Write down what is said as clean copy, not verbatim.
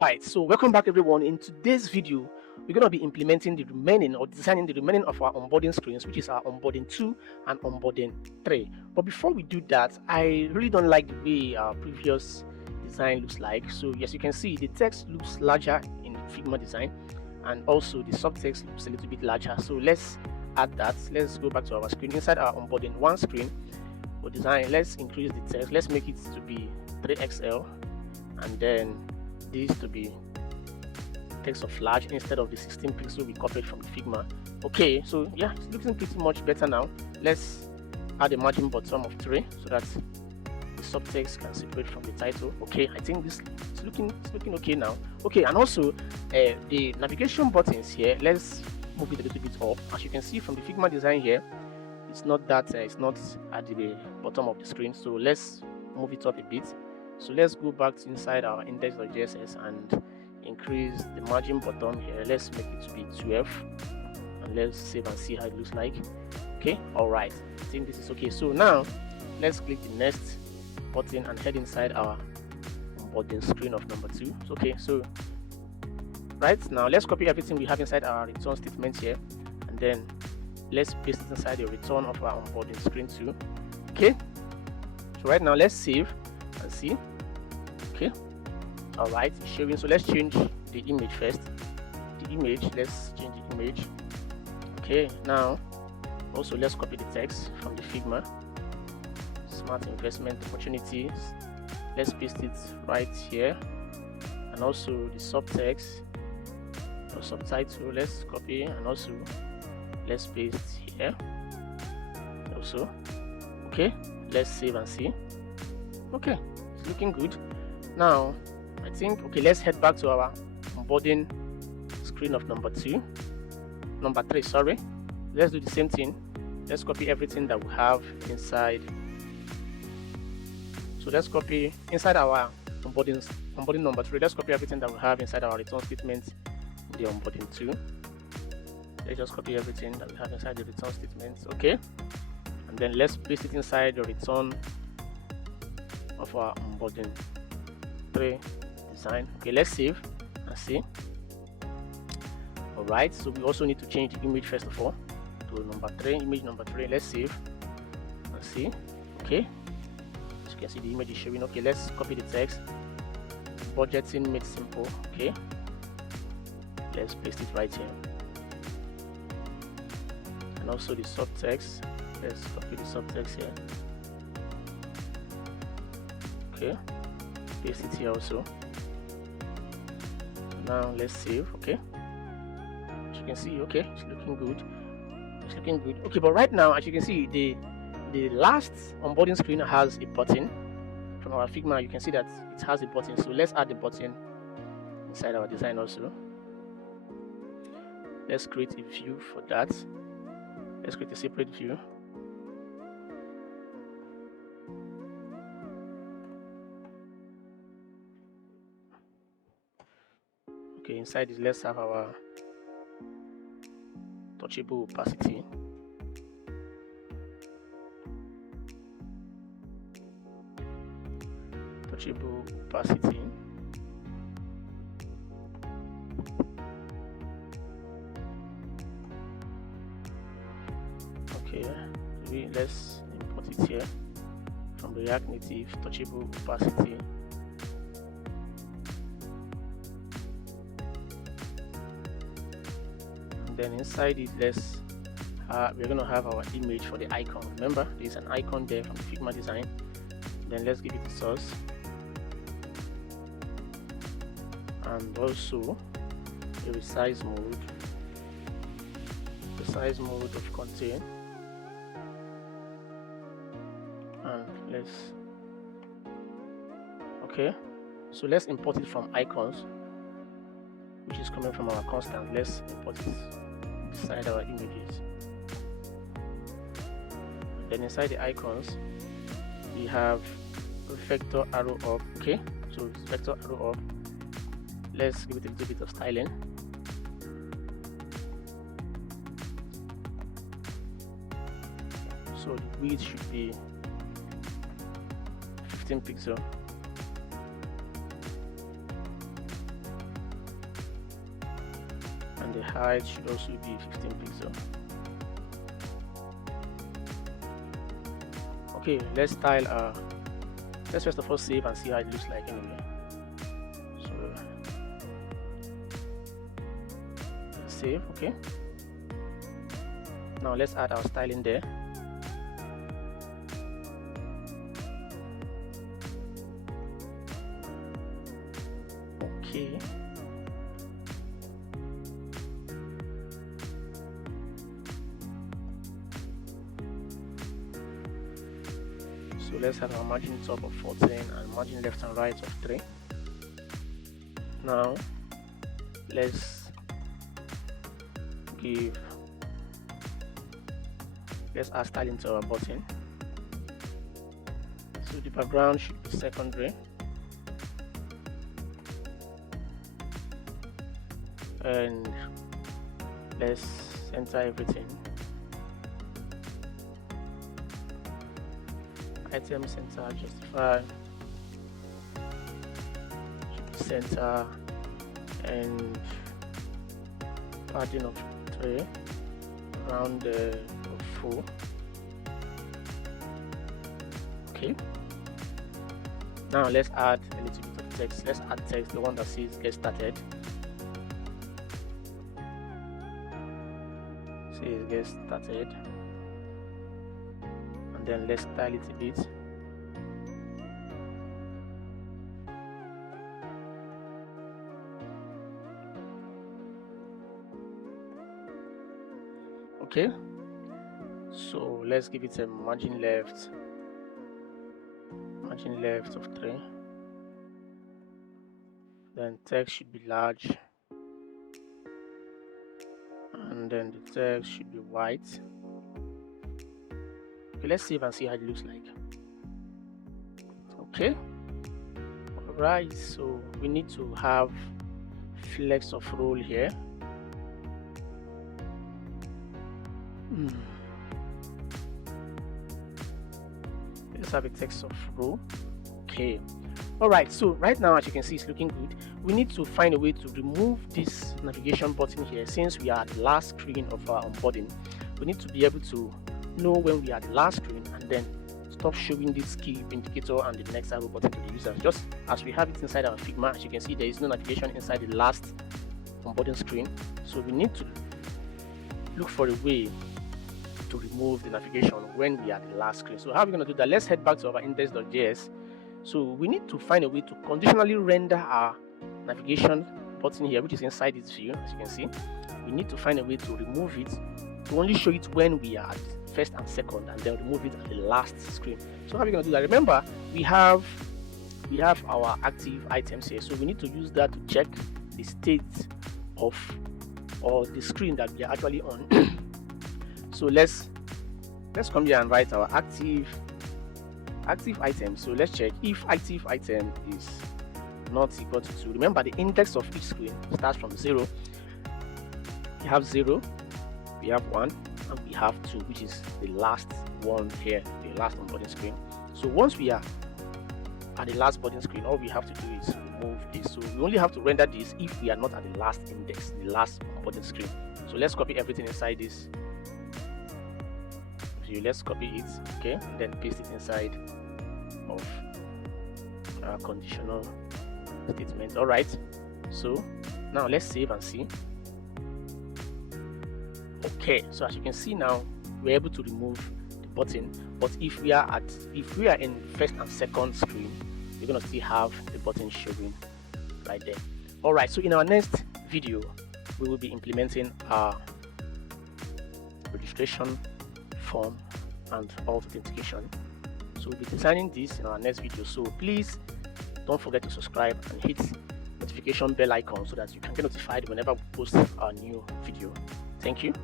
Right, so welcome back everyone. In today's video, we're going to be implementing the remaining or designing the remaining of our onboarding screens, which is our onboarding 2 and onboarding 3. But before we do that, I really don't like the way our previous design looks like. So as you can see, the text looks larger in the Figma design, and also the subtext looks a little bit larger. So let's add that. Let's go back to our screen. Inside our onboarding 1 screen, for design, let's increase the text. Let's make it to be 3XL, and then this to be text of large instead of the 16 pixel we copied from the Figma. Okay, so yeah, it's looking pretty much better now. Let's add a margin bottom of 3 so that the subtext can separate from the title. Okay, I think this is looking okay now. Okay, and also the navigation buttons here, let's move it a little bit up. As you can see from the Figma design here, it's not that it's not at the bottom of the screen, so let's move it up a bit. So let's go back to inside our index.js and increase the margin bottom here. Let's make it to be 12, and let's save and see how it looks like. Okay, all right, I think this is okay. So now let's click the next button and head inside our onboarding screen of number 2. Okay, so right now let's copy everything we have inside our return statement here, and then let's paste it inside the return of our onboarding screen 2. Okay, so right now let's save and see. Okay, all right, it's showing. So let's change the image first. The image, let's change the image. Okay, now also let's copy the text from the Figma smart investment opportunities. Let's paste it right here, and also the subtext or subtitle, let's copy, and also let's paste here also. Okay, let's save and see. Okay, it's looking good now. I think, okay, let's head back to our onboarding screen of number 3, sorry. Let's do the same thing. Let's copy everything that we have inside. So let's copy inside our onboarding number 3. Let's copy everything that we have inside our return statement, the onboarding 2. Let's just copy everything that we have inside the return statement. Okay, and then let's paste it inside the return of our onboarding 3 design. Okay, let's save and see. All right, so we also need to change the image first of all to image number 3. Let's save and see. Okay, as you can see, the image is showing. Okay, let's copy the text. Budgeting made simple. Okay, let's paste it right here, and also the subtext, let's copy the subtext here. Okay, paste it here also. Now let's save. Okay, as you can see, okay, it's looking good. It's looking good. Okay, but right now, as you can see, the last onboarding screen has a button. From our Figma, you can see that it has a button. So let's add the button inside our design also. Let's create a view for that. Let's create a separate view. Okay, inside this, let's have our touchable opacity. Touchable opacity. Okay, let's import it here from the React Native touchable opacity. Then inside it, let's we're going to have our image for the icon. Remember, there's an icon there from the Figma design. Then let's give it a source, and also a resize mode of contain, and let's, okay, so let's import it from icons, which is coming from our constant. Let's import it inside our images. Then inside the icons, we have vector arrow up. Okay, so it's vector arrow up. Let's give it a little bit of styling. So the width should be 15 pixel. and the height should also be 15 pixels. Okay, let's style let's first of all save and see how it looks like anyway. So save. Okay, now let's add our styling there. Okay, so let's have our margin top of 14 and margin left and right of 3. Now let's add styling to our button. So the background should be secondary, and let's center everything. Item center, justify, center, and padding of 3, round of 4. Okay, now let's add a little bit of text. Let's add text, the one that says get started. Says get started, and then let's style it a bit. Okay, so let's give it a margin left of 3. Then text should be large, and then the text should be white. Okay, let's save and see how it looks like. Okay, alright, so we need to have flex of role here. Let's have a text of row. Okay, alright, so right now as you can see it's looking good. We need to find a way to remove this navigation button here. Since we are at the last screen of our onboarding, we need to be able to know when we are at the last screen and then stop showing this key indicator and the next arrow button to the user, just as we have it inside our Figma. As you can see, there is no navigation inside the last onboarding screen, so we need to look for a way to remove the navigation when we are at the last screen. So how are we going to do that? Let's head back to our index.js. So we need to find a way to conditionally render our navigation button here, which is inside this view. As you can see, we need to find a way to remove it, to only show it when we are at first and second, and then remove it at the last screen. So how are we going to do that? Remember, we have our active items here, so we need to use that to check the state of or the screen that we are actually on. So let's come here and write our active item. So let's check if active item is not equal to 2. Remember, the index of each screen starts from 0. We have 0, we have 1, and we have 2, which is the last one here, the last onboarding screen. So once we are at the last boarding screen, all we have to do is remove this. So we only have to render this if we are not at the last index, the last onboarding screen. So let's copy everything inside this. So let's copy it, okay, and then paste it inside of our conditional statement. All right, so now let's save and see. Okay, so as you can see now, we're able to remove the button, but if we are in first and second screen, we're gonna still have the button showing right there. All right, so in our next video, we will be implementing our registration form and authentication. So we'll be designing this in our next video, so please don't forget to subscribe and hit notification bell icon so that you can get notified whenever we post our new video. Thank you.